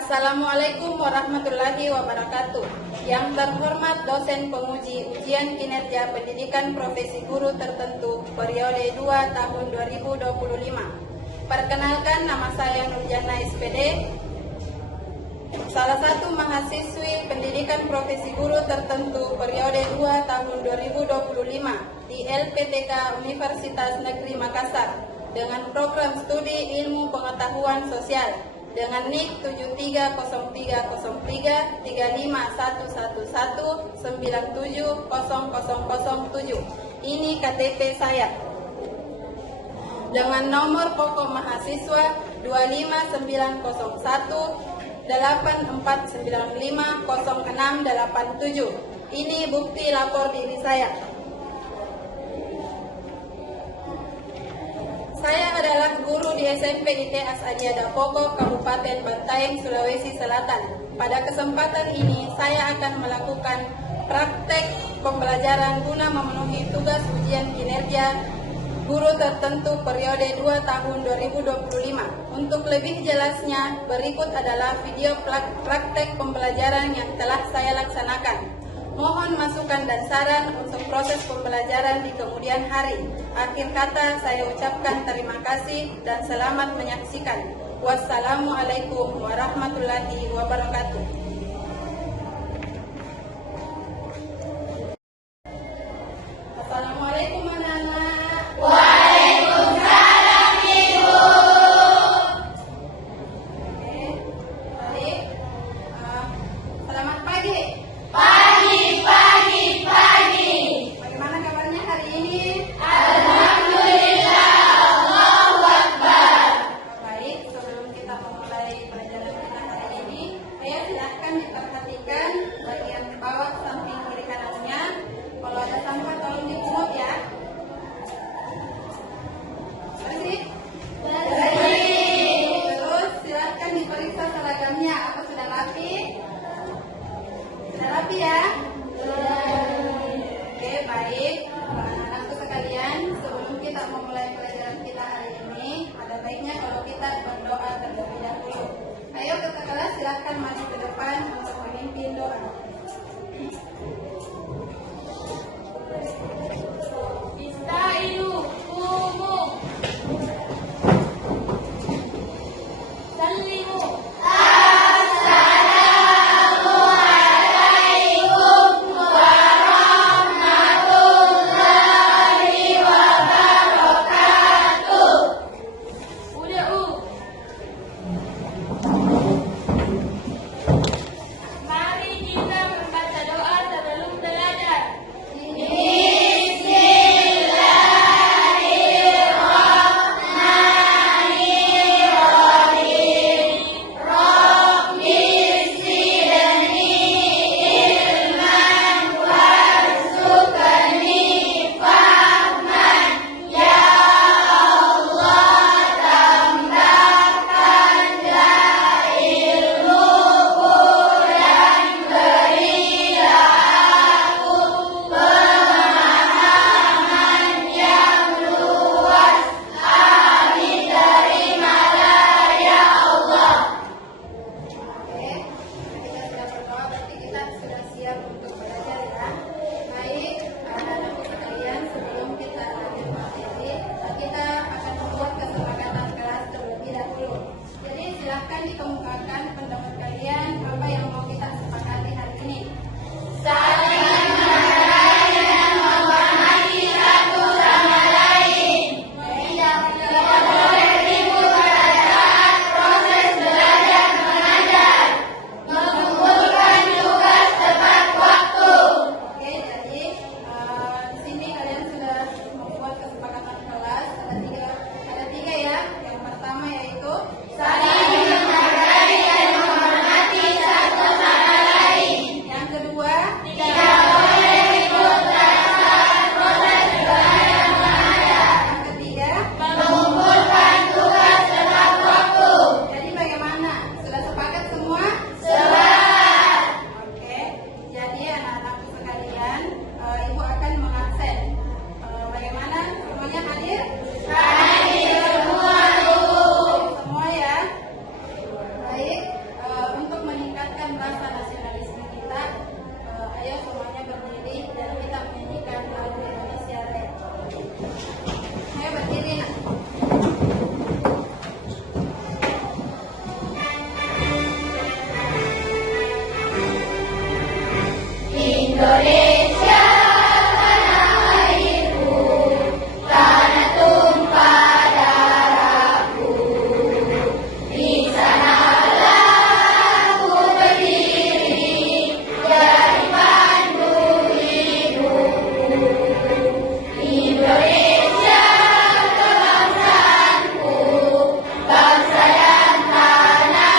Assalamualaikum warahmatullahi wabarakatuh. Yang terhormat dosen penguji ujian kinerja pendidikan profesi guru tertentu periode 2 tahun 2025. Perkenalkan, nama saya Nurjana SPD, salah satu mahasiswi pendidikan profesi guru tertentu periode 2 tahun 2025 di LPTK Universitas Negeri Makassar dengan program studi ilmu pengetahuan sosial dengan NIK 7303035111970007. Ini KTP saya. Dengan nomor pokok mahasiswa 25958495067. Ini bukti lapor diri saya. Saya adalah guru di SMP IT Asadiada Pokok, Kabupaten Bantaeng, Sulawesi Selatan. Pada kesempatan ini, saya akan melakukan praktek pembelajaran guna memenuhi tugas ujian kinerja guru tertentu periode 2 tahun 2025. Untuk lebih jelasnya, berikut adalah video praktek pembelajaran yang telah saya laksanakan. Mohon masukan dan saran untuk proses pembelajaran di kemudian hari. Akhir kata, saya ucapkan terima kasih dan selamat menyaksikan. Wassalamualaikum warahmatullahi wabarakatuh. Assalamualaikum anak-anak. Waalaikumsalam Ibu. Oke, baik. Selamat pagi. Pagi. Bagaimana kabarnya hari ini? Alhamdulillah, Allahu Akbar. Baik, sebelum kita memulai pelajaran kita hari ini, silahkan diperhatikan bagian bawah samping kiri kanannya. Kalau ada sampah tolong dipungut ya. Bersih? Terus silahkan diperiksa seragamnya. Apa sudah rapi? Sudah rapi ya? Oke, baik. Anak-anakku sekalian, sebelum kita memulai pelajaran kita hari ini, ada baiknya kalau kita berdoa terlebih dahulu. Ayo kakak kelas silahkan maju ke depan untuk memimpin doa. Istainu kumu. Sallimu. Assalamualaikum warahmatullahi wabarakatuh. Uda'u. Mari kita membaca doa sebelum belajar. Oke, kita sudah berdoa, berarti kita sudah siap untuk belajar ya. Baik, anak-anakku sekalian, sebelum kita lanjut materi, kita akan membuat kesepakatan kelas terlebih dahulu. Jadi silahkan dikemukakan pendapat kalian apa yang mau kita sepakati hari ini. Saling menghargai dan menghormati satu sama lain. Tidak boleh ribut pada saat proses belajar mengajar. Mengumpulkan tugas tepat waktu. Oke, jadi di sini kalian sudah membuat kesepakatan kelas. Ada tiga ya. Yang pertama yaitu Saling menghargai dan menghormati satu Indonesia, tanah airku, tanah tumpah darahku. Di sanalah ku berdiri, jadi pandu hidupku. Indonesia, kebangsaanku, bangsa dan tanah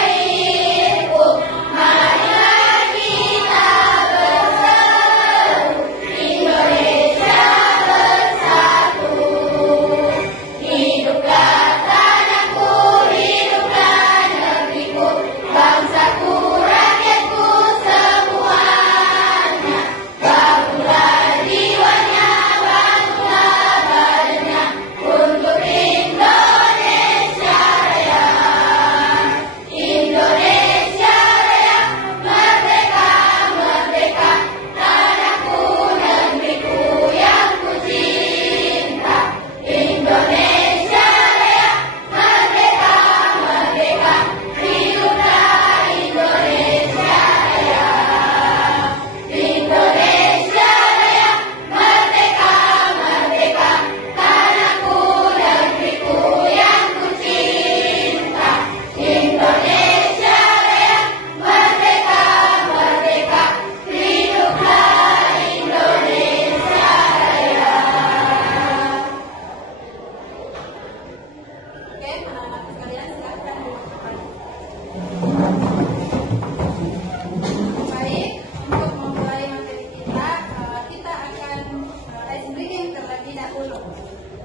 airku. Marilah kita bersatu, Indonesia bersatu. Hiduplah tanahku, hiduplah negeriku, bangsaku, rakyatku semuanya. Bangunlah jiwanya, bangunlah badannya untuk Indonesia Raya. Indonesia Raya, merdeka, merdeka, tanahku, negeriku yang ku cinta. Indonesia Raya, merdeka, merdeka, hiduplah Indonesia Raya. Indonesia Raya, merdeka, merdeka, tanahku, negeriku yang ku cinta. Indonesia Raya, merdeka, merdeka, hiduplah Indonesia Raya. Oke, anak-anak sekalian silahkan duduk kembali. Baik, untuk memulai materi kita, kita akan ice breaking terlebih dahulu.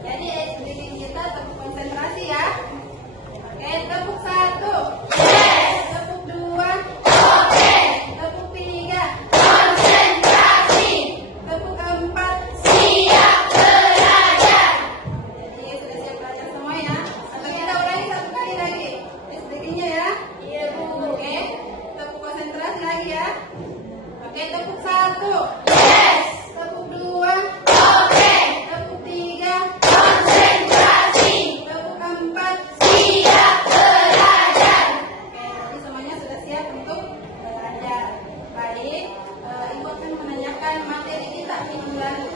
Jadi ice breaking kita tepuk konsentrasi ya. Oke, tepuk 1, tepuk 2, tepuk 3, Konsentrasi, tepuk 4. siap belajar. Jadi sudah siap belajar semua ya. Atau kita ulangi satu kali lagi ice breakingnya ya. Iya, Bu. Oke, tepuk konsentrasi lagi ya. Oke, tepuk 1, Yes. tepuk 2, Oke. tepuk 3, Konsentrasi, tepuk 4. siap belajar. Oke, jadi semuanya sudah siap untuk belajar. Baik, Ibu akan menanyakan materi kita minggu lalu.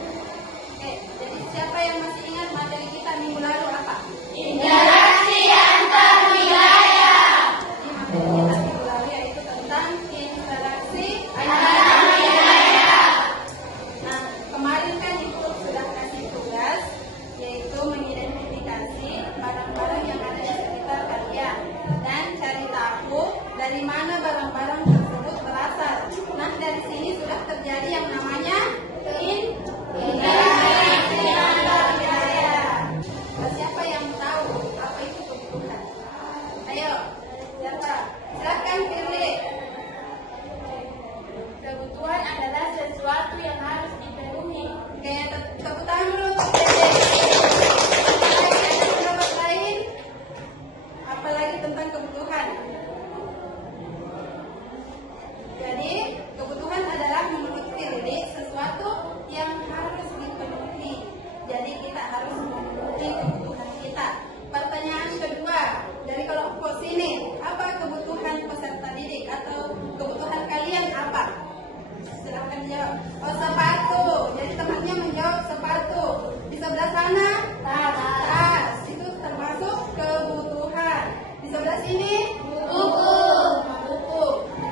Oke, jadi siapa yang masih ingat materi kita minggu lalu apa? Interaksi antar wilayah. Jadi materi kita minggu lalu yaitu tentang interaksi Antar wilayah. Nah, kemarin kan Ibu sudah kasih tugas yaitu mengidentifikasi barang-barang yang ada di sekitar kalian dan cari tahu dari mana barang-barang tersebut berasal. Nah, dari sini sudah terjadi yang namanya interaksi antar wilayah. Nah, siapa yang tahu apa itu kebutuhan? Ayo, siapa? Silakan Firly. Kebutuhan adalah sesuatu yang harus dipenuhi. Oke, tepuk tangan dulu untuk Dede. Lagi ada pendapat lain? Apalagi tentang kebutuhan. Jadi, kebutuhan adalah menurut Firly sesuatu yang harus dipenuhi. Jadi, kita harus memenuhi kebutuhan kita. Pertanyaan kedua, dari kelompok sini, apa kebutuhan peserta didik atau kebutuhan kalian apa? Silahkan jawab. Oh, sepatu. Jadi temannya menjawab sepatu. Di sebelah sana, tas. Itu termasuk kebutuhan. Di sebelah sini, Buku. buku.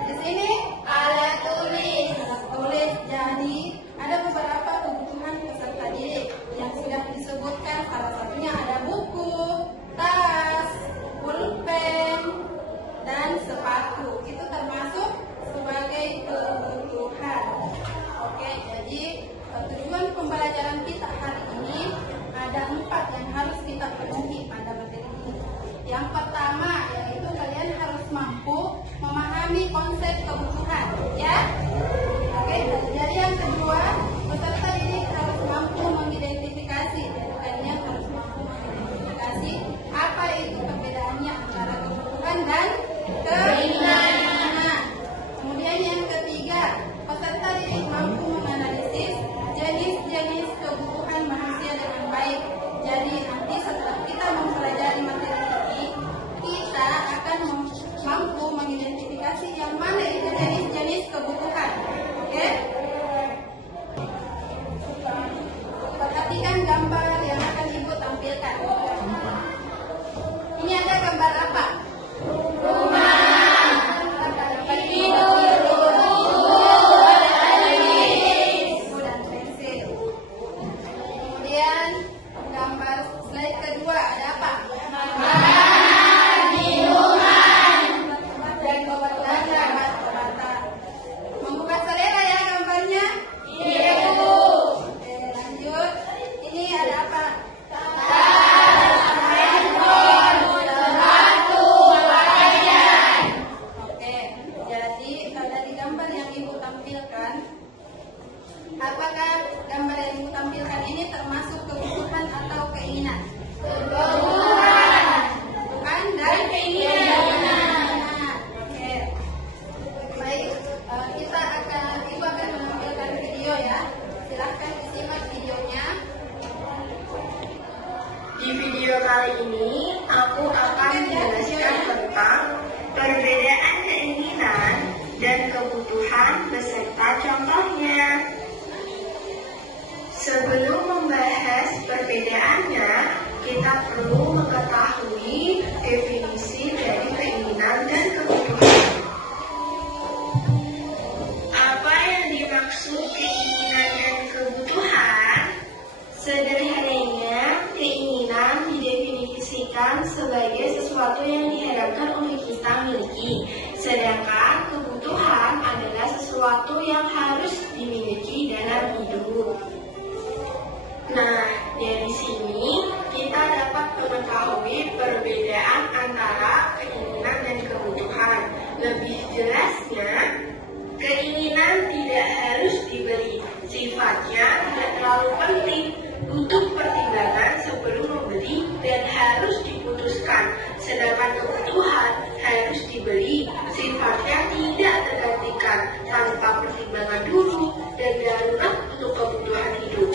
Di sini, Alat tulis. alat tulis. Jadi ada beberapa kebutuhan peserta didik yang sudah disebutkan. Salah satunya ada buku, tas, pulpen, dan sepatu. Itu termasuk sebagai kebutuhan. Oke, jadi tujuan pembelajaran kita hari ini ada 4 yang harus kita penuhi pada materi ini. Yang pertama yaitu kalian harus mampu memahami konsep kebutuhan, ya. Oke, jadi yang kedua peserta didik harus mampu mengidentifikasi. Jadi kalian harus mampu mengidentifikasi apa itu perbedaannya antara kebutuhan dan keinginan. Kemudian yang ketiga, peserta didik mampu menganalisis jenis-jenis kebutuhan manusia dengan baik. Jadi nanti setelah kita mempelajari materi ini, kita akan mampu mengidentifikasi yang mana itu jenis-jenis kebutuhan. Oke? perbedaan keinginan dan kebutuhan beserta contohnya. Sebelum membahas perbedaannya, kita perlu mengetahui definisi dari keinginan dan kebutuhan. Apa yang dimaksud keinginan dan kebutuhan? Sederhananya, keinginan didefinisikan sebagai sesuatu yang diharapkan oleh kita miliki, sedangkan kebutuhan adalah sesuatu yang harus dimiliki dalam hidup. Nah, dari sini kita dapat mengetahui perbedaan antara keinginan dan kebutuhan. Lebih jelasnya, keinginan tidak harus dibeli, sifatnya tidak terlalu penting untuk pertimbangan sebelum membeli dan harus diputuskan. Sedangkan kebutuhan harus dibeli, sifatnya tidak tergantikan tanpa pertimbangan dulu dan darurat untuk kebutuhan hidup.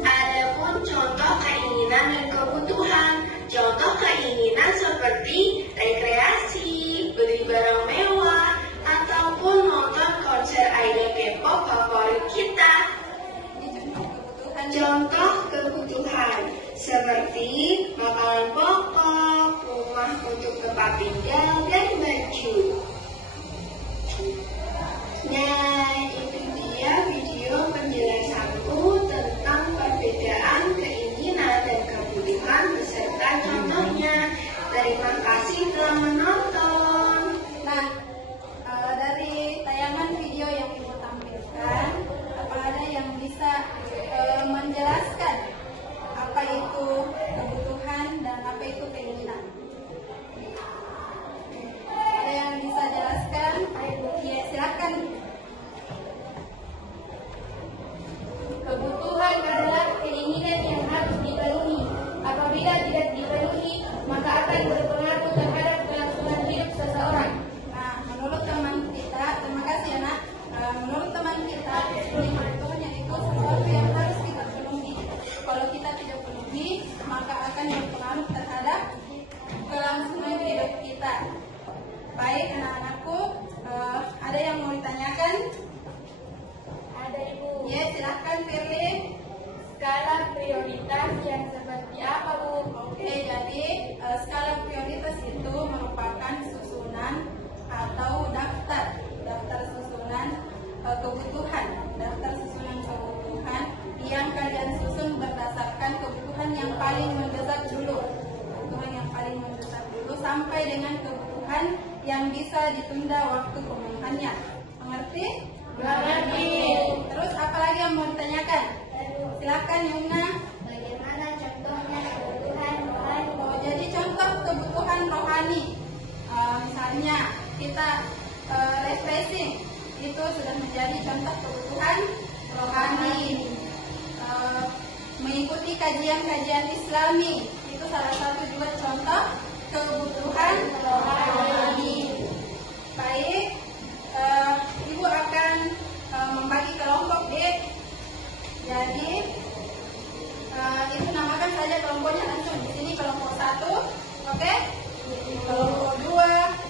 Adapun contoh keinginan dan kebutuhan. Contoh keinginan seperti rekreasi, beli barang mewah, ataupun nonton konser idol K-pop favorit kita. Contoh kebutuhan seperti makanan pokok, rumah untuk tempat tinggal, dan baju. Nah, itu dia video penjelasanku tentang perbedaan keinginan dan kebutuhan beserta contohnya. Terima kasih telah menonton. Nah, dari tayangan video yang Ibu tampilkan, apa ada yang bisa menjelaskan apa itu kebutuhan dan apa itu keinginan? Ada yang bisa jelaskan? Ya, silakan. Kebutuhan adalah keinginan yang harus dipenuhi. Apabila tidak dipenuhi, maka akan berpengaruh terhadap kelangsungan hidup seseorang. Nah, menurut teman kita, terima kasih ya nak. Menurut teman kita, kebutuhan itu sesuatu yang harus kita penuhi. Kalau kita tidak penuhi, maka akan berpengaruh terhadap kelangsungan hidup kita. Baik anak-anakku, ada yang mau ditanyakan? Ada Ibu. Ya, silahkan Firly. Skala prioritas yang seperti apa Bu? Oke, jadi skala prioritas itu merupakan susunan atau daftar susunan kebutuhan, daftar susunan kebutuhan yang kalian susun berdasarkan kebutuhan yang paling mendesak dulu, sampai dengan kebutuhan yang bisa ditunda waktu pemenuhannya. Mengerti? Mengerti. Terus apa lagi yang mau ditanyakan? Silakan Yumna. Bagaimana contohnya kebutuhan rohani? Oh, jadi contoh kebutuhan rohani, misalnya kita refreshing, itu sudah menjadi contoh kebutuhan rohani. Mengikuti kajian-kajian Islami, itu salah satu juga contoh kebutuhan rohani. Baik, Ibu akan membagi kelompok deh. Jadi Ibu namakan saja kelompoknya langsung. Di sini kelompok 1, oke? Kelompok 2,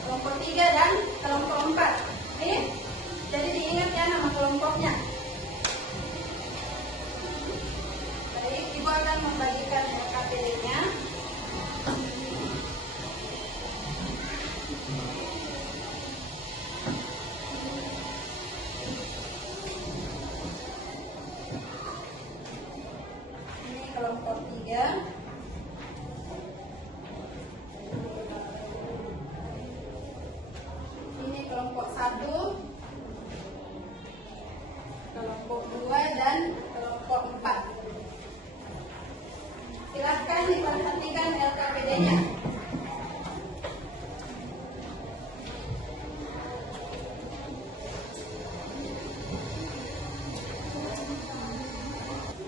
kelompok 3 dan kelompok 4. Oke? Jadi diingat ya nama kelompoknya. Baik, Ibu akan membagikan LKPD-nya. Kelompok 3, ini kelompok 1, kelompok 2 dan kelompok 4. Silahkan diperhatikan LKPD-nya.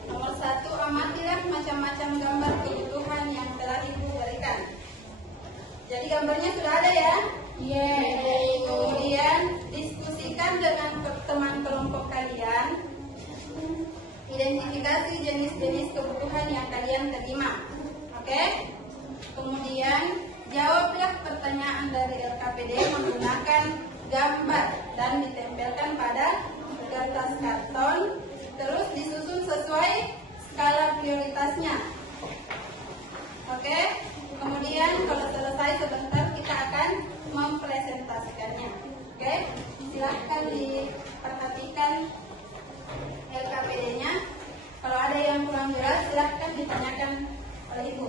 Nomor 1, amatilah macam-macam gambar kebutuhan yang telah Ibu berikan. Jadi gambarnya sudah ada ya? Iya. Kemudian diskusikan dengan teman kelompok kalian. Identifikasi jenis-jenis kebutuhan yang kalian terima. Oke? Kemudian jawab pertanyaan dari LKPD menggunakan gambar dan ditempelkan pada kertas karton, terus disusun sesuai skala prioritasnya. Oke, kemudian kalau selesai sebentar kita akan mempresentasikannya. Oke, silahkan diperhatikan LKPD-nya. Kalau ada yang kurang jelas silahkan ditanyakan oleh Ibu.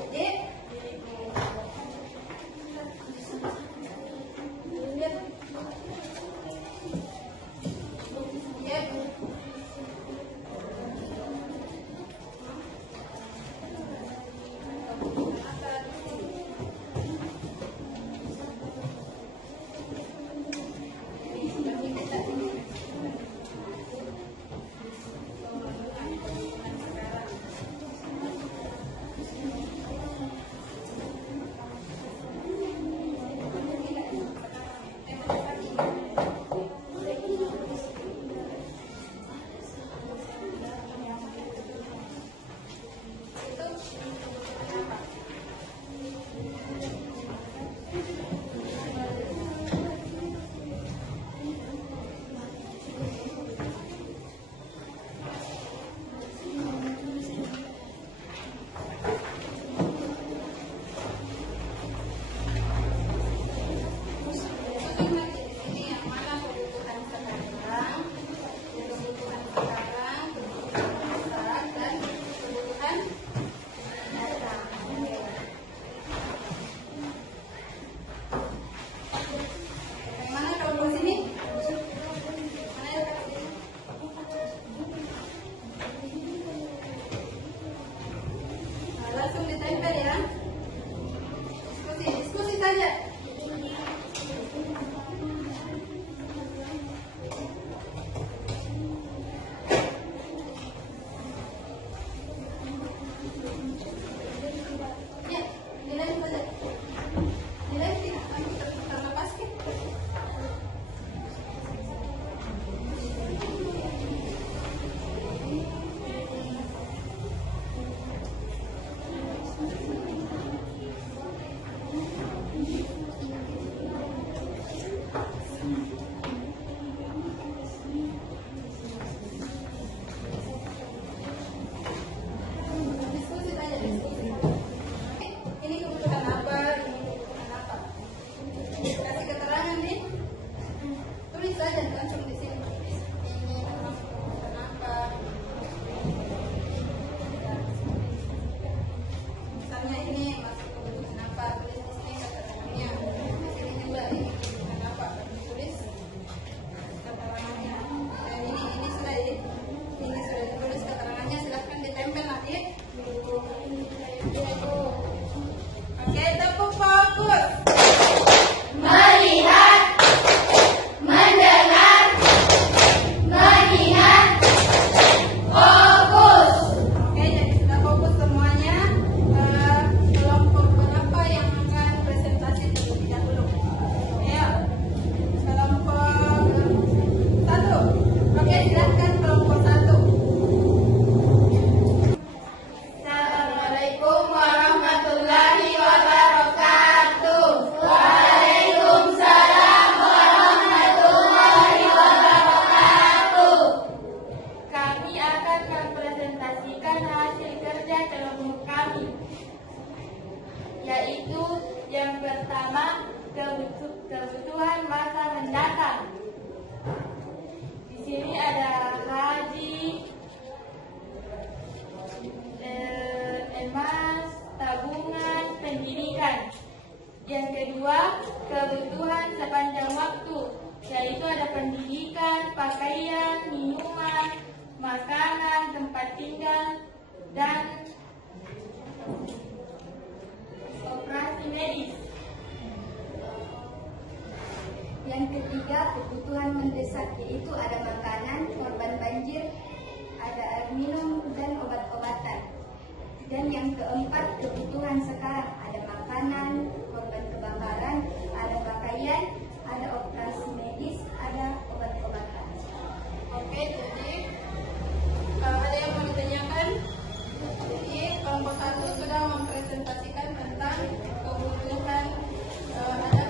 Langsung ditempel ya. Diskusi saja. Ya, nilai saja. Nilai tidak karena pasti. Ini kebutuhan apa, ini kebutuhan apa. Kasih keterangan nih. Tulis saja langsung di sini. Ini kebutuhan apa. Misalnya ini masuk kebutuhan apa, tulis di sini keterangannya. Di sini juga ini kebutuhan apa, tulis keterangannya. Dan ini sudah ditulis keterangannya, silahkan ditempel nanti. Oke, tepuk fokus. Melihat, mendengar, melihat, fokus. Oke, jadi sudah fokus semuanya. Kelompok berapa yang akan presentasi terlebih dahulu? Ya, kelompok 1. Oke, silahkan kelompok 1. Assalamualaikum warahmatullahi wabarakatuh. Waalaikumsalam warahmatullahi wabarakatuh. Kami akan mempresentasikan hasil kerja kelompok kami, yaitu yang pertama kebutuhan masa mendatang. Di sini ada haji, emas, tabungan, pendidikan. Yang kedua, kebutuhan sepanjang waktu, yaitu ada pendidikan, pakaian, minuman, makanan, tempat tinggal, dan operasi medis. Yang ketiga, kebutuhan mendesak, yaitu ada makanan, korban banjir, ada air minum, dan obat-obatan. Dan yang keempat, kebutuhan sekarang, ada makanan, korban kebakaran, ada pakaian, ada operasi medis, ada obat-obatan. Oke, jadi ada yang mau ditanyakan? Jadi kelompok 1 sudah mempresentasikan tentang kebutuhan ada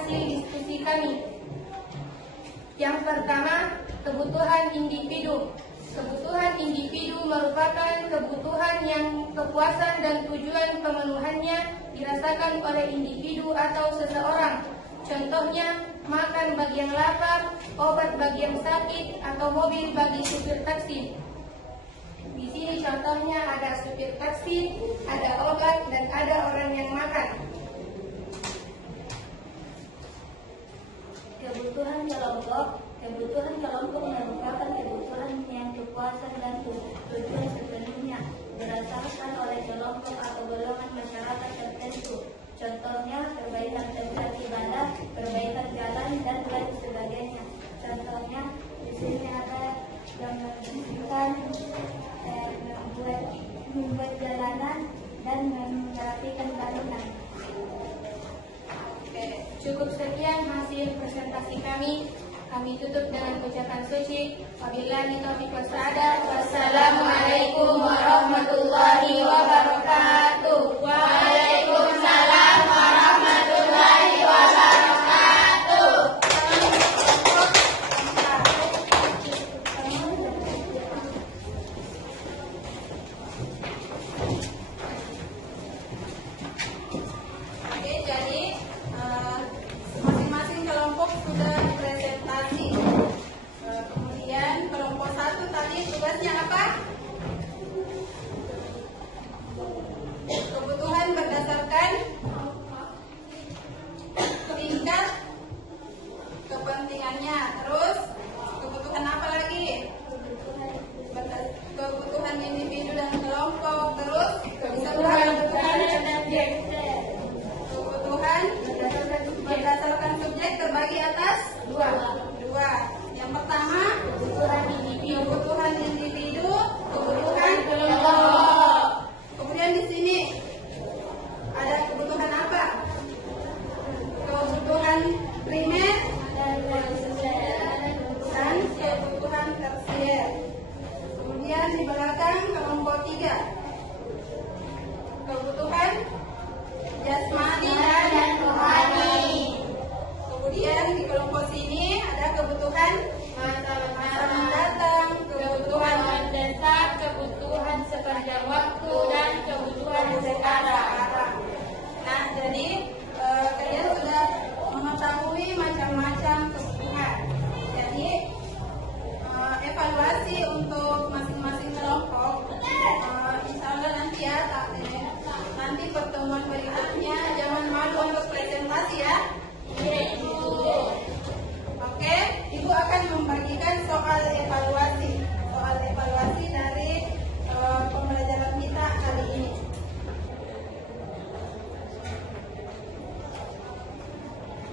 hasil diskusi kami. Yang pertama, kebutuhan individu. Kebutuhan individu merupakan kebutuhan yang kepuasan dan tujuan pemenuhannya dirasakan oleh individu atau seseorang. Contohnya, makan bagi yang lapar, obat bagi yang sakit, atau mobil bagi supir taksi. Di sini contohnya ada supir taksi, ada obat, dan ada orang yang makan. Kebutuhan kelompok merupakan kebutuhan yang kepuasan dan tujuan sepenuhnya dirasakan oleh kelompok atau golongan masyarakat tertentu. Contohnya perbaikan tempat ibadah, perbaikan jalan, dan lain sebagainya. Contohnya di sini ada yang membersihkan, membuat jalanan, dan merapikan bangunan. Cukup sekian hasil presentasi kami. Kami tutup dengan ucapan suci. Wabillahi taufiq wassalam. Wassalamualaikum warahmatullahi wabarakatuh. Waalaikumsalam warahmatullahi wabarakatuh. Oke, jadi masing-masing kelompok sudah presentasi. Kemudian kelompok 1 tadi tugasnya apa? Kebutuhan berdasarkan tingkat kepentingannya. Terus kebutuhan apa lagi? Kebutuhan individu dan kelompok. Terus kebutuhan berdasarkan subjek terbagi atas dua. Yang pertama kebutuhan individu, kebutuhan kelompok. Kemudian di sini ada kebutuhan apa? Kebutuhan primer dan kebutuhan tersier. Kemudian di belakang kelompok 3 kebutuhan jasmani dan rohani. Kemudian di kelompok sini ada kebutuhan masa mendatang, kebutuhan mendesak, kebutuhan sepanjang waktu, dan kebutuhan sekarang. Nah, jadi kalian sudah mengetahui macam-macam kebutuhan. Jadi evaluasi untuk masing-masing kelompok, insya Allah nanti ya, nanti pertemuan berikutnya jangan malu untuk presentasi ya. Oke, Ibu akan membagikan soal evaluasi dari pembelajaran kita kali ini.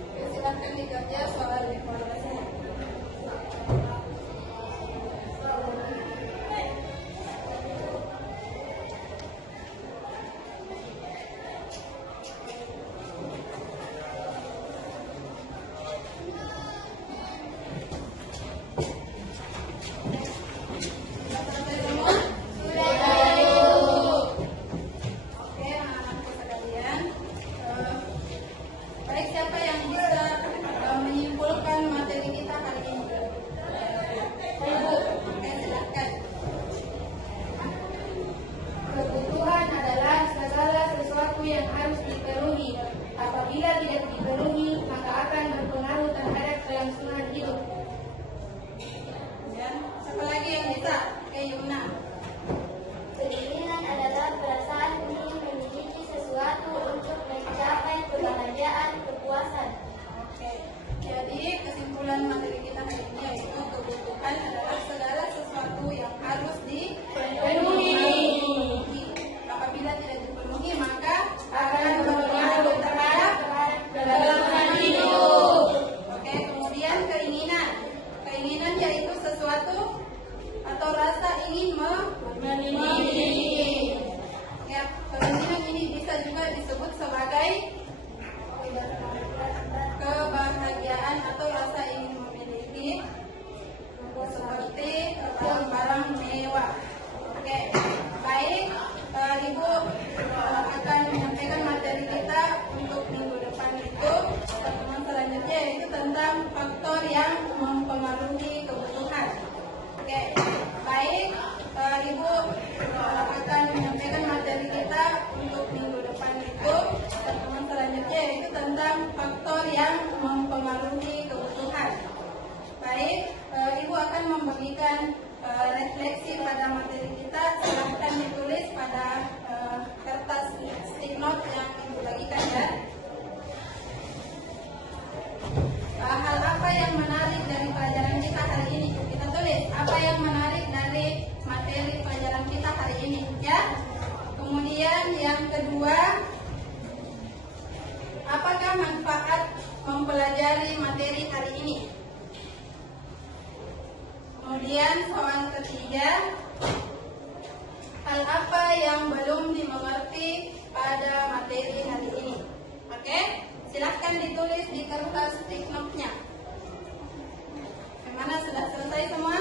Oke, silakan dikerja soal evaluasi. Keinginan adalah perasaan ingin memiliki sesuatu untuk mencapai kebahagiaan, kepuasan. Oke, jadi kesimpulan materi kita hari ini yaitu kebutuhan adalah segala sesuatu yang harus dipenuhi. Apabila tidak dipenuhi maka akan berpengaruh terhadap kelangsungan hidup. Oke, kemudian keinginan yaitu sesuatu atau rasa ingin memiliki. Ya, keinginan ini bisa juga disebut sebagai kebahagiaan atau rasa ingin memiliki, seperti barang-barang mewah. Oke, baik, Ibu akan menyampaikan materi kita untuk minggu depan itu. Pertemuan selanjutnya membagikan refleksi pada materi kita. Silahkan ditulis pada kertas stick note yang ibu bagikan ya. Hal apa yang menarik dari pelajaran kita hari ini? Kita tulis apa yang menarik dari materi pelajaran kita hari ini ya. Kemudian yang kedua, apakah manfaat mempelajari materi hari ini? Kemudian soal ketiga, hal apa yang belum dimengerti pada materi hari ini? Oke, silahkan ditulis di kertas stick note-nya. Bagaimana, sudah selesai semua?